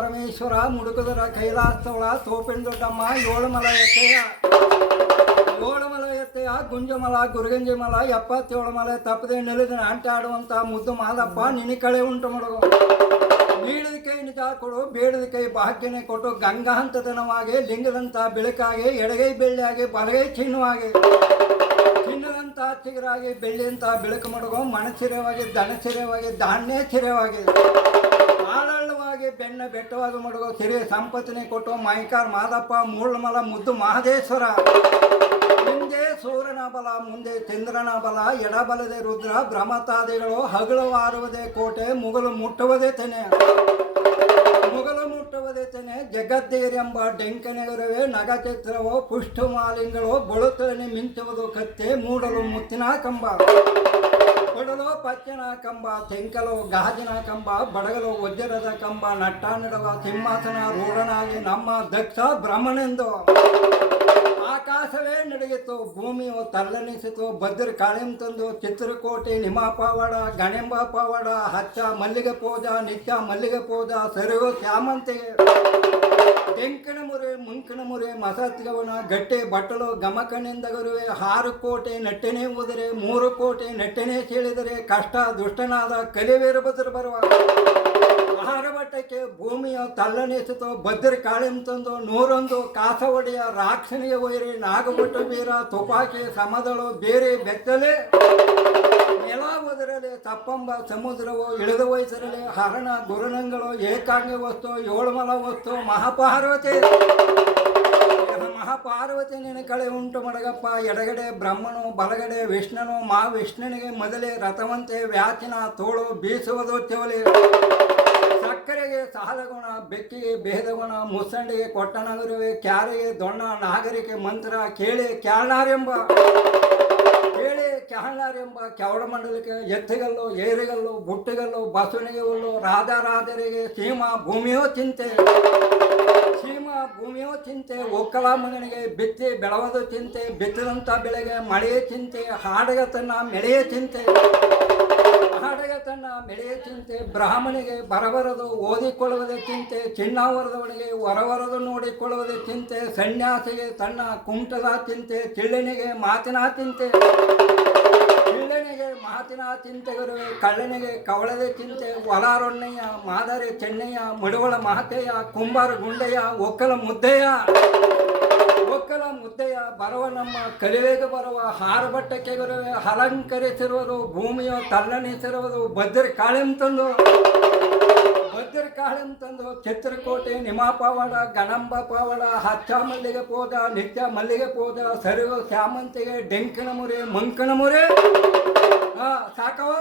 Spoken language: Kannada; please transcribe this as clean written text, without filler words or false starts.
ಪರಮೇಶ್ವರ ಮುಡುಕುದರ ಕೈಲಾಸವಳ ತೋಪೆಂದೊಡ್ಡಮ್ಮ ಏಳುಮಲ ಎತ್ತೆಯ ಗುಂಜಮಲ ಗುರುಗಂಜಿಮಲ 77 ಮಲೆ ತಪ್ಪದೆ ನೆಲೆದಿನ ಆಟಾಡುವಂತ ಮುದ್ದು ಮಾದಪ್ಪ ನಿನಿ ಕಳೆ ಉಂಟು ಮಾಡುವ ಬೀಳದ ಕೈ ನಿಜ ಕೊಡು ಬೇಡದ ಕೈ ಭಾಗ್ಯನೇ ಕೊಟ್ಟು ಗಂಗಾ ಹಂತದನವಾಗಿ ಲಿಂಗದಂತ ಬೆಳಕಾಗಿ ಎಡಗೈ ಬೆಳ್ಳಿಯಾಗಿ ಬಲಗೈ ಚಿನ್ನವಾಗಿ ಚಿನ್ನದಂತ ಚಿಗುರಾಗಿ ಬೆಳ್ಳಿಯಂತ ಬೆಳಕು ಮಡಗೋ ಮಣಸಿರವಾಗಿ ದಣಸಿರವಾಗಿ ಧಾನ್ಯ ಚಿರವಾಗಿ ಆಳವಾಗಿ ಬೆನ್ನ ಬೆಟ್ಟವಾಗಿ ಮಡಗೋ ಸಿರಿ ಸಂಪತ್ತಿನೇ ಕೊಟ್ಟು ಮೈಕಾರ್ ಮಾದಪ್ಪ ಮೂಳಮಲ ಮುದ್ದು ಮಹದೇಶ್ವರ ಮುಂದೆ ಸೂರ್ಯನ ಬಲ ಮುಂದೆ ಚಂದ್ರನ ಬಲ ಎಡಬಲದೆ ರುದ್ರ ಭ್ರಮತಾದಿಗಳು ಹಗಲು ಆರುವುದೇ ಕೋಟೆ ಮುಗಲು ಮುಟ್ಟುವುದೇ ತೆನೆ ಜಗದ್ದೇರೆಂಬ ಡೆಂಕನೆಗರವೇ ನಗಚಿತ್ರವೋ ಪುಷ್ಟು ಮಾಲಿಂಗಳು ಬಳುತ್ತಲನೆ ಮಿಂಚುವುದು ಕತ್ತೆ ಮೂಡಲು ಮುತ್ತಿನ ಕಂಬ ಕೊಡಲು ಪಚ್ಚನ ಕಂಬ ತೆಂಕಲು ಗಾಜಿನ ಕಂಬ ಬಡಗಲು ವಜ್ರದ ಕಂಬ ನಟ್ಟ ನಡುವ ಸಿಂಹಾಸನ ರೂಢನಾಗಿ ನಮ್ಮ ದಕ್ಷ ಬ್ರಹ್ಮನೆಂದು ಆಕಾಶವೇ ನಡೆಯಿತು ಭೂಮಿಯು ತಲ್ಲಣಿಸಿತು ಭದ್ರ ಕಾಳಿಂ ತಂದು ಚಿತ್ರಕೋಟೆ ನಿಮಾಪಾವಡ ಗಣೆಂಬ ಪಾವಡ ಹಚ್ಚ ಮಲ್ಲಿಗೆ ಪೂಜ ನಿತ್ಯ ಮಲ್ಲಿಗೆ ಪೂಜ ಸರಿಯು ಶ್ಯಾಮಂತಿಗೆ ತೆಂಕಣ ಮುರೆ ಮುಂಕಣ ಮುರೆ ಮಸತ್ಗವನ ಗಟ್ಟೆ ಬಟ್ಟಲು ಗಮಕನೆಂದಗರುವೆ 6 ಕೋಟೆ ನೆಟ್ಟನೆ ಉದರೆ 3 ಕೋಟೆ ನೆಟ್ಟನೆ ಕೇಳಿದರೆ ಕಷ್ಟ ದುಷ್ಟನಾದ ಕಲಿವೇರು ಬದ್ರ ಬರುವ ಆಹಾರ ಬಟ್ಟಕ್ಕೆ ಭೂಮಿಯ ತಲ್ಲಣಿಸಿತು ಭದ್ರ ಕಾಳಿಂ ತಂದು 101 ಕಾಸ ಒಡೆಯ ರಾಕ್ಷಣಿಗೆ ವೈರಿ ನಾಗಭಟ್ಟು ಬೀರ ತುಪಾಕಿ ಸಮದಳು ಬೇರೆ ಬೆತ್ತಲೆ ನೆಲ ಒದರಲೆ ತಪ್ಪಂಬ ಸಮುದ್ರವು ಇಳಿದು ವಹಿಸಿರಲಿ ಹರಣ ಗುರುನಂಗಳು ಏಕಾಂಗಿ ವಸ್ತು 7 ಮಲ ವಸ್ತು ಮಹಾಪಾರ್ವತಿ ನಿನ್ನ ಕಳೆ ಉಂಟು ಮಡಗಪ್ಪ ಎಡಗಡೆ ಬ್ರಹ್ಮನು ಬಲಗಡೆ ವಿಷ್ಣುನು ಮಹಾವಿಷ್ಣುನಿಗೆ ಮೊದಲೇ ರಥವಂತೆ ವ್ಯಾಚಿನ ತೋಳು ಬೀಸುವುದು ಚವಲಿ ಸಕ್ಕರೆಗೆ ಸಾಲಗುಣ ಬೆಕ್ಕಿಗೆ ಭೇದಗುಣ ಮುಸ್ಸಂಡಿಗೆ ಕೊಟ್ಟನಗರುವೆ ಕ್ಯಾರೆಗೆ ದೊಣ್ಣ ನಾಗರಿಕೆ ಮಂತ್ರ ಕೇಳಿ ಕ್ಯಾಳ್ನಾರೆಂಬ ಕೆವಡಮಂಡಲಕ್ಕೆ ಎತ್ತುಗಲ್ಲು ಏರಿಗಲ್ಲು ಬುಟ್ಟಿಗಲ್ಲು ಬಸವನಿಗೆ ಹುಲ್ಲು ರಾಜರಿಗೆ ಸೀಮಾ ಭೂಮಿಯೋ ಚಿಂತೆ ಒಕ್ಕಲ ಮಗನಿಗೆ ಬಿತ್ತಿ ಬೆಳವದು ಚಿಂತೆ ಬಿತ್ತದಂಥ ಬೆಳೆಗೆ ಮಳೆಯ ಚಿಂತೆ ಹಾಡಗ ತನ್ನ ಮೆಳೆಯ ಚಿಂತೆ ಬ್ರಾಹ್ಮಣಿಗೆ ಬರಬರದು ಓದಿಕೊಳ್ಳುವುದೇ ಚಿಂತೆ ಚಿನ್ನಾವರದವನಿಗೆ ಹೊರವರದು ನೋಡಿಕೊಳ್ಳುವುದೇ ಚಿಂತೆ ಸನ್ಯಾಸಿಗೆ ತನ್ನ ಕುಂಟದ ಚಿಂತೆ ಚಿಳ್ಳನಿಗೆ ಮಾತಿನ ಚಿಂತೆಗರುವೆ ಕಳ್ಳನಿಗೆ ಕವಳದ ಚಿಂತೆ ಹೊಲಾರೊಣ್ಣಯ್ಯ ಮಾದರಿ ಚೆನ್ನಯ್ಯ ಮಡುವಳ ಮಹತೆಯ ಕುಂಬಾರ ಗುಂಡೆಯ ಒಕ್ಕಲ ಮುದ್ದೆಯ ಬರುವ ನಮ್ಮ ಕಲಿವೆಗ ಬರುವ ಹಾರ ಬಟ್ಟಕ್ಕೆ ಬರುವೆ ಅಲಂಕರಿಸಿರುವುದು ಭೂಮಿಯು ತಲ್ಲಣಿಸಿರುವುದು ಭದ್ರ ಕಾಳಿಂ ತಂದು ಚಿತ್ರಕೋಟೆ ನಿಮಾಪಾವಡ ಗಣಂಬ ಪಾವಡ ಹಚ್ಚ ಮಲ್ಲಿಗೆ ಪೂಜ ನಿತ್ಯ ಮಲ್ಲಿಗೆ ಪೂಜ ಸರಿವು ಶ್ಯಾಮಂತಿಗೆ ಡೆಂಕನ ಮುರೆ ಮಂಕಣ ಮುರೆ ಸಾಕವ